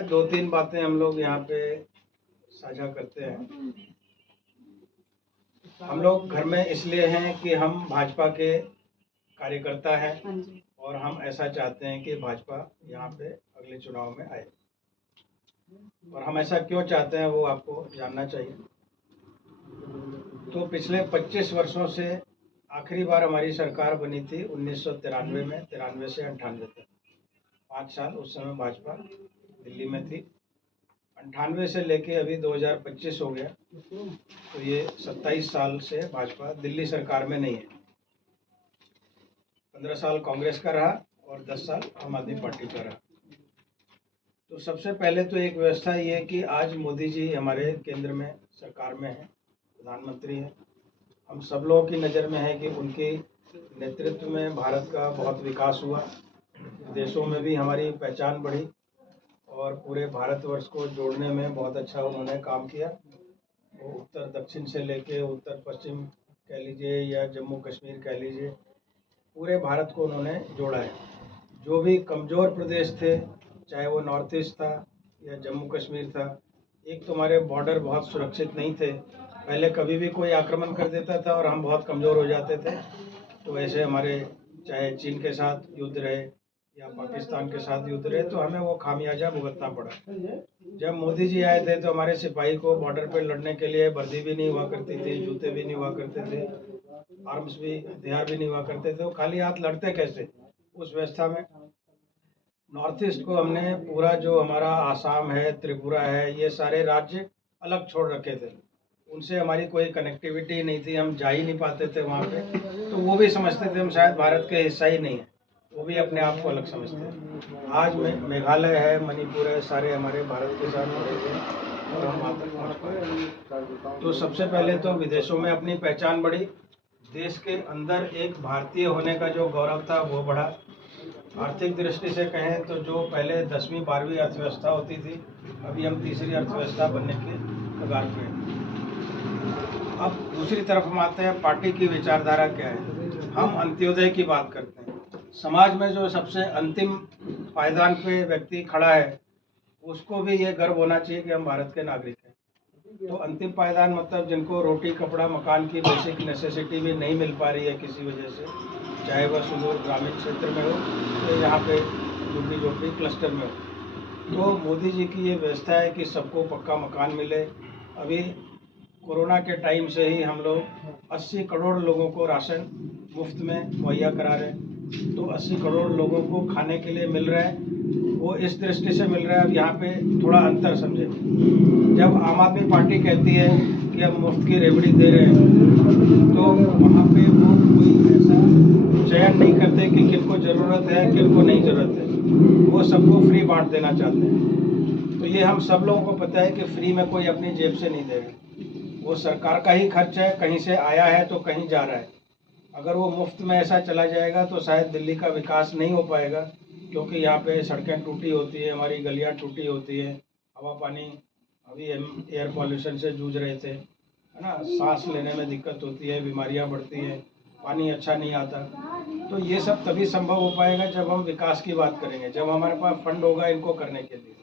दो तीन बातें हम लोग यहाँ पे साझा करते हैं। हम लोग घर में इसलिए हैं कि हम भाजपा के कार्यकर्ता हैं और हम ऐसा चाहते हैं कि भाजपा यहाँ पे अगले चुनाव में आए। और हम ऐसा क्यों चाहते हैं वो आपको जानना चाहिए। तो पिछले 25 वर्षों से आखिरी बार हमारी सरकार बनी थी 1993 में, 93 से 98 तक 5 साल उस समय भाजपा दिल्ली में थी। 98 से लेके अभी 2025 हो गया, तो ये 27 साल से भाजपा दिल्ली सरकार में नहीं है। 15 साल कांग्रेस का रहा और 10 साल आम आदमी पार्टी का रहा। तो सबसे पहले तो एक व्यवस्था ये है कि आज मोदी जी हमारे केंद्र में सरकार में है, प्रधानमंत्री हैं। हम सब लोगों की नज़र में है कि उनके नेतृत्व में भारत का बहुत विकास हुआ, विदेशों में भी हमारी पहचान बढ़ी और पूरे भारतवर्ष को जोड़ने में बहुत अच्छा उन्होंने काम किया। वो उत्तर दक्षिण से लेके उत्तर पश्चिम कह लीजिए या जम्मू कश्मीर कह लीजिए, पूरे भारत को उन्होंने जोड़ा है। जो भी कमज़ोर प्रदेश थे, चाहे वो नॉर्थ ईस्ट था या जम्मू कश्मीर था, एक तो हमारे बॉर्डर बहुत सुरक्षित नहीं थे, पहले कभी भी कोई आक्रमण कर देता था और हम बहुत कमज़ोर हो जाते थे। तो ऐसे हमारे चाहे चीन के साथ युद्ध रहे या पाकिस्तान के साथ युद्ध रहे, तो हमें वो खामियाजा भुगतना पड़ा। जब मोदी जी आए थे तो हमारे सिपाही को बॉर्डर पर लड़ने के लिए वर्दी भी नहीं हुआ करती थी, जूते भी नहीं हुआ करते थे, आर्म्स भी, हथियार भी नहीं हुआ करते थे। वो खाली हाथ लड़ते कैसे उस व्यवस्था में। नॉर्थ ईस्ट को हमने पूरा, जो हमारा आसाम है, त्रिपुरा है, ये सारे राज्य अलग छोड़ रखे थे। उनसे हमारी कोई कनेक्टिविटी नहीं थी, हम जा ही नहीं पाते थे वहाँ पे। तो वो भी समझते थे हम शायद भारत के हिस्सा ही नहीं है, वो भी अपने आप को अलग समझते हैं। आज मेघालय है, मणिपुर है, सारे हमारे भारत के साथ जुड़े हुए हैं और हम वहाँ तक पहुँच पाए। तो सबसे पहले तो विदेशों में अपनी पहचान बढ़ी, देश के अंदर एक भारतीय होने का जो गौरव था वो बढ़ा। आर्थिक दृष्टि से कहें तो जो पहले 10वीं 12वीं अर्थव्यवस्था होती थी, अभी हम तीसरी अर्थव्यवस्था बनने के कगार पे हैं। अब दूसरी तरफ हम आते हैं, पार्टी की विचारधारा क्या है। हम अंत्योदय की बात करते हैं। समाज में जो सबसे अंतिम पायदान पे व्यक्ति खड़ा है, उसको भी ये गर्व होना चाहिए कि हम भारत के नागरिक हैं। तो अंतिम पायदान मतलब जिनको रोटी कपड़ा मकान की बेसिक नेसेसिटी भी नहीं मिल पा रही है किसी वजह से, चाहे वह सुदूर ग्रामीण क्षेत्र में हो तो यहाँ पे झुग्गी झोपड़ी क्लस्टर में हो। तो मोदी जी की ये व्यवस्था है कि सबको पक्का मकान मिले। अभी कोरोना के टाइम से ही हम लोग 80 करोड़ लोगों को राशन मुफ्त में मुहैया करा रहे हैं। तो 80 करोड़ लोगों को खाने के लिए मिल रहा है, वो इस दृष्टि से मिल रहा है। अब यहाँ पे थोड़ा अंतर समझें। जब आम आदमी पार्टी कहती है कि हम मुफ्त की रेवड़ी दे रहे हैं, तो वहाँ पे वो कोई ऐसा चयन नहीं करते कि किनको ज़रूरत है किनको नहीं ज़रूरत है, वो सबको फ्री बांट देना चाहते हैं। तो ये हम सब लोगों को पता है कि फ्री में कोई अपनी जेब से नहीं देगा, वो सरकार का ही खर्च है, कहीं से आया है तो कहीं जा रहा है। अगर वो मुफ्त में ऐसा चला जाएगा तो शायद दिल्ली का विकास नहीं हो पाएगा, क्योंकि यहाँ पे सड़कें टूटी होती है, हमारी गलियाँ टूटी होती है, हवा पानी, अभी हम एयर पॉल्यूशन से जूझ रहे थे, है ना, सांस लेने में दिक्कत होती है, बीमारियाँ बढ़ती हैं, पानी अच्छा नहीं आता। तो ये सब तभी संभव हो पाएगा जब हम विकास की बात करेंगे, जब हमारे पास फंड होगा इनको करने के लिए।